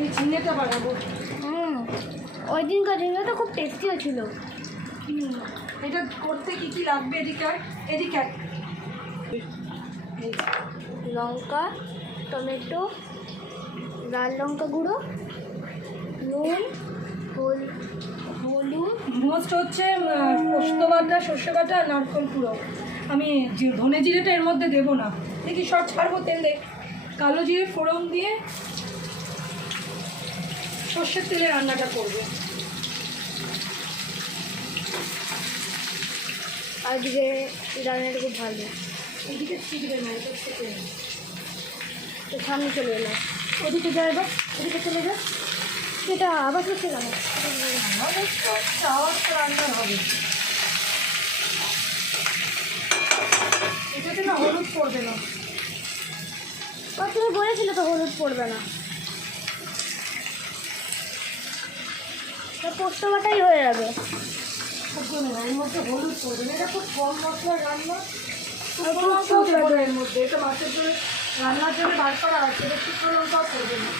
এই ঝিঙেটা বানাবো। ওই দিনকার ঝিঙেটা খুব টেস্টিও ছিল। এটা করতে কি কি লাগবে? এদিকে লঙ্কা, টমেটো, লাল লঙ্কা গুঁড়ো, নুন, হলুদ, মোস্ট হচ্ছে পোস্ত বাটা, সর্ষে বাটা আর নারকেল কুড়ো। আমি ধনে জিরেটা এর মধ্যে দেবো না, দেখি সব ছাড়বো তেল দেখ। কালো জিরে ফোড়ন দিয়ে সর্ষের তেলে রান্নাটা করবো। আজকে রান্নাটা খুব ভালো। এদিকে শিখবে না, এটা শিখে তো সামনে চলে এলাম। ওদিকে যা, এবার ওদিকে চলে যা। সেটা আবার করছে কেন? রান্না হবে। এটাতে না হলুদ পড়বে না। তুমি বলেছিলে তো হলুদ পড়বে না। পোস্ত বাটাই হয়ে যাবে। এর মধ্যে হলুদ পড়বে না, এটা খুব কম মশলার রান্না। এর মধ্যে এটা মাছের জন্য রান্নার জন্য বার করা আছে, এটা শুকনো লঙ্কাও পড়বে না।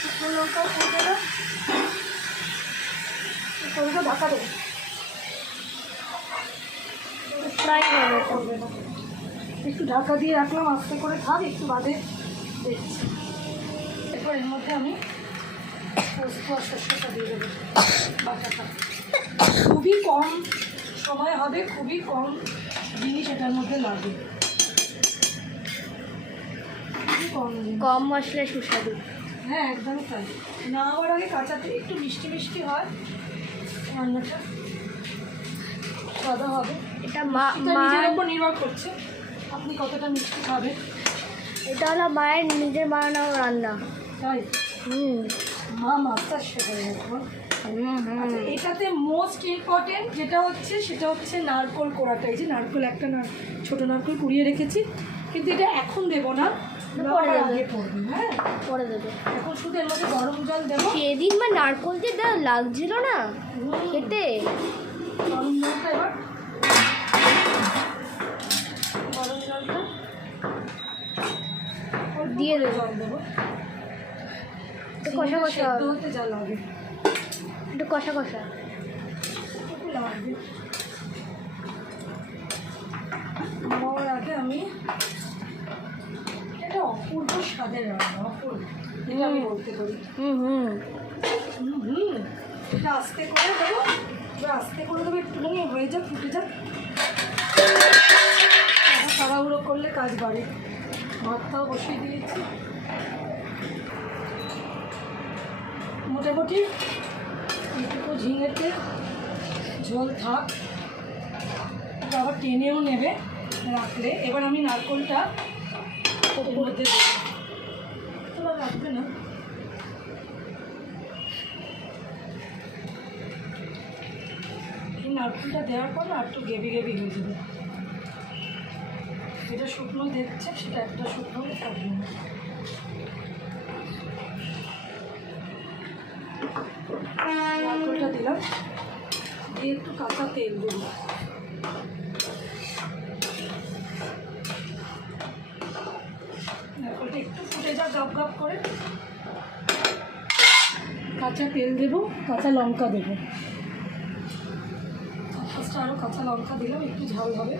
শুকনো লঙ্কাও পড়বে না, ওইটা ঢাকা দেবো। ফ্রাই হবে। করবে না, একটু ঢাকা দিয়ে রাখলাম, আস্তে করে থাক, একটু বাদে দেখছি। এরপর এর মধ্যে আমি পোস্ত আর সর্ষেটা দিয়ে দেবো বাটাটা। খুবই কম সময় হবে, খুবই কম জিনিস এটার মধ্যে লাগবে, খুবই কম জিনিস। কম মশলা সুস্বাদু। হ্যাঁ একদমই তাই। না হওয়ার আগে কাঁচাতে একটু মিষ্টি মিষ্টি হয় রান্নাটা, সাদা হবে। এটা নিজের উপর নির্ভর করছে আপনি কতটা মিষ্টি খাবেন। এটা হলো মায়ের নিজের বানানো রান্না। তাই মা মাস্টার শেফ হয়ে গেছে। এটাতে মোস্ট ইম্পর্টেন্ট যেটা হচ্ছে সেটা হচ্ছে নারকেল কোড়াটা। এই যে নারকেল, একটা ছোটো নারকেল কুড়িয়ে রেখেছি, কিন্তু এটা এখন দেবো না, পরে আগে পড়বে। হ্যাঁ পরে দেবো। এখন শুধু এর মধ্যে গরম জল দেবো। সেদিন মা নারকেল দিয়ে লাগছিল না খেতে। গরম জলটা এবার, গরম জলটা দিয়ে দেবো। জল দেবো, একটু কষা কষা হতে যা লাগে, একটু কষা কষা লাগবে। খাওয়ার আগে আমি, এটা অপূর্ব স্বাদের রান্না, অপূর্ব, এটা আমি বলতে পারি। এটা আস্তে করে দেবো, আস্তে করে দেবো, একটুখানি হয়ে যাক, ফুটে যাক। তাড়াহুড়ো করলে কাজ বাড়ে। ভাতটাও বসিয়ে দিয়েছি, মোটামুটি এইটুকু ঝিঙেতে ঝোল থাক, আবার টেনেও নেবে রাখলে। এবার আমি নারকেলটা ওর মধ্যে দেবো, তোলা রাখবে না। এই নারকেলটা দেওয়ার পর আর একটু গেবি গেবি হয়ে যাবে। যেটা শুকনো দেখছে সেটা একটা শুকনো থাকবে না। নারকেলটা দিলাম, দিয়ে একটু কাঁচা তেল দেবো। নারকেলটা একটু ফুটে যাক গাপ গাপ করে, কাঁচা তেল দেবো, কাঁচা লঙ্কা দেবো। ফার্স্টে আরও কাঁচা লঙ্কা দিলাম, একটু ঝাল হবে,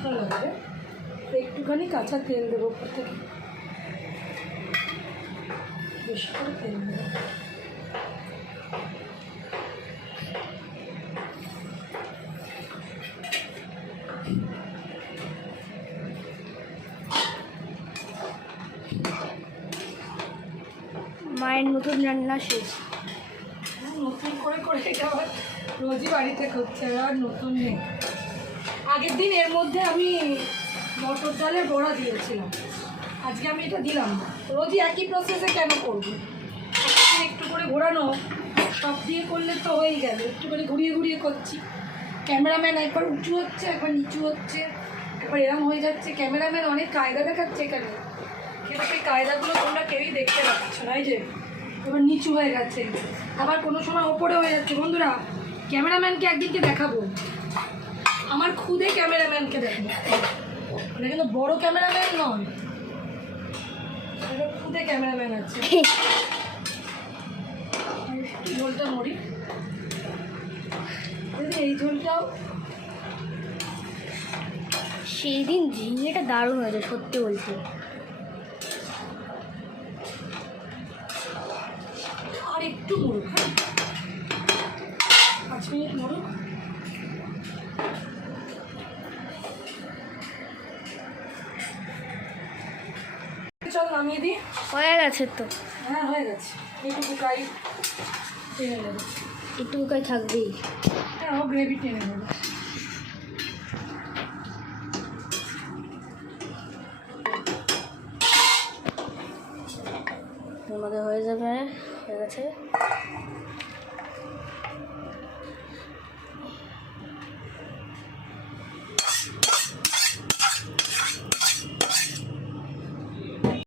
ভালো লাগবে। একটুখানি কাঁচা তেল দেবো উপর থেকে, বেশি করে তেল দেবো। মায়ের নতুন রান্না শেষ। নতুন করে করে এটা আবার রোজই বাড়িতে করছে, আর নতুন নেই। আগের দিন এর মধ্যে আমি মটর ডালের বড়া দিয়েছিলাম, আজকে আমি এটা দিলাম না। রোজই একই প্রসেসে কেন করবো? একটু করে ঘোরানো, সব দিয়ে করলে তো হয়েই গেল। একটু করে ঘুরিয়ে ঘুরিয়ে করছি। ক্যামেরাম্যান একবার উঁচু হচ্ছে, একবার নিচু হচ্ছে, একবার এরম হয়ে যাচ্ছে। ক্যামেরাম্যান অনেক কায়দা দেখাচ্ছে এখানে, কিন্তু সেই কায়দাগুলো তোমরা কেউই দেখতে পাচ্ছ না। এই যে এবার নিচু হয়ে গেছে, আবার কোনো সময় ওপরে হয়ে যাচ্ছে। বন্ধুরা, ক্যামেরাম্যানকে একদিনকে দেখাবো, আমার খুদে ক্যামেরাম্যানকে দেখাবো। এটা কিন্তু বড় ক্যামেরাম্যান নয়, এটা খুদে ক্যামেরাম্যান আছে। ঝোলটা মরি, এই ঝোলটাও সেই দিন ঝিঙেটা দারুণ হয়েছে সত্যি বলছি। আর একটু মরুক, হ্যাঁ 5 মিনিট মরুক। চল নামিয়ে দিই। হয়ে গেছে তো, হ্যাঁ হয়ে গেছে, এইটুকু কাই টেনে নেবে। একটু কাই থাকবেই। হ্যাঁ ও গ্রেভি টেনে নেবে। আমাদের হয়ে যাবে, হয়ে গেছে।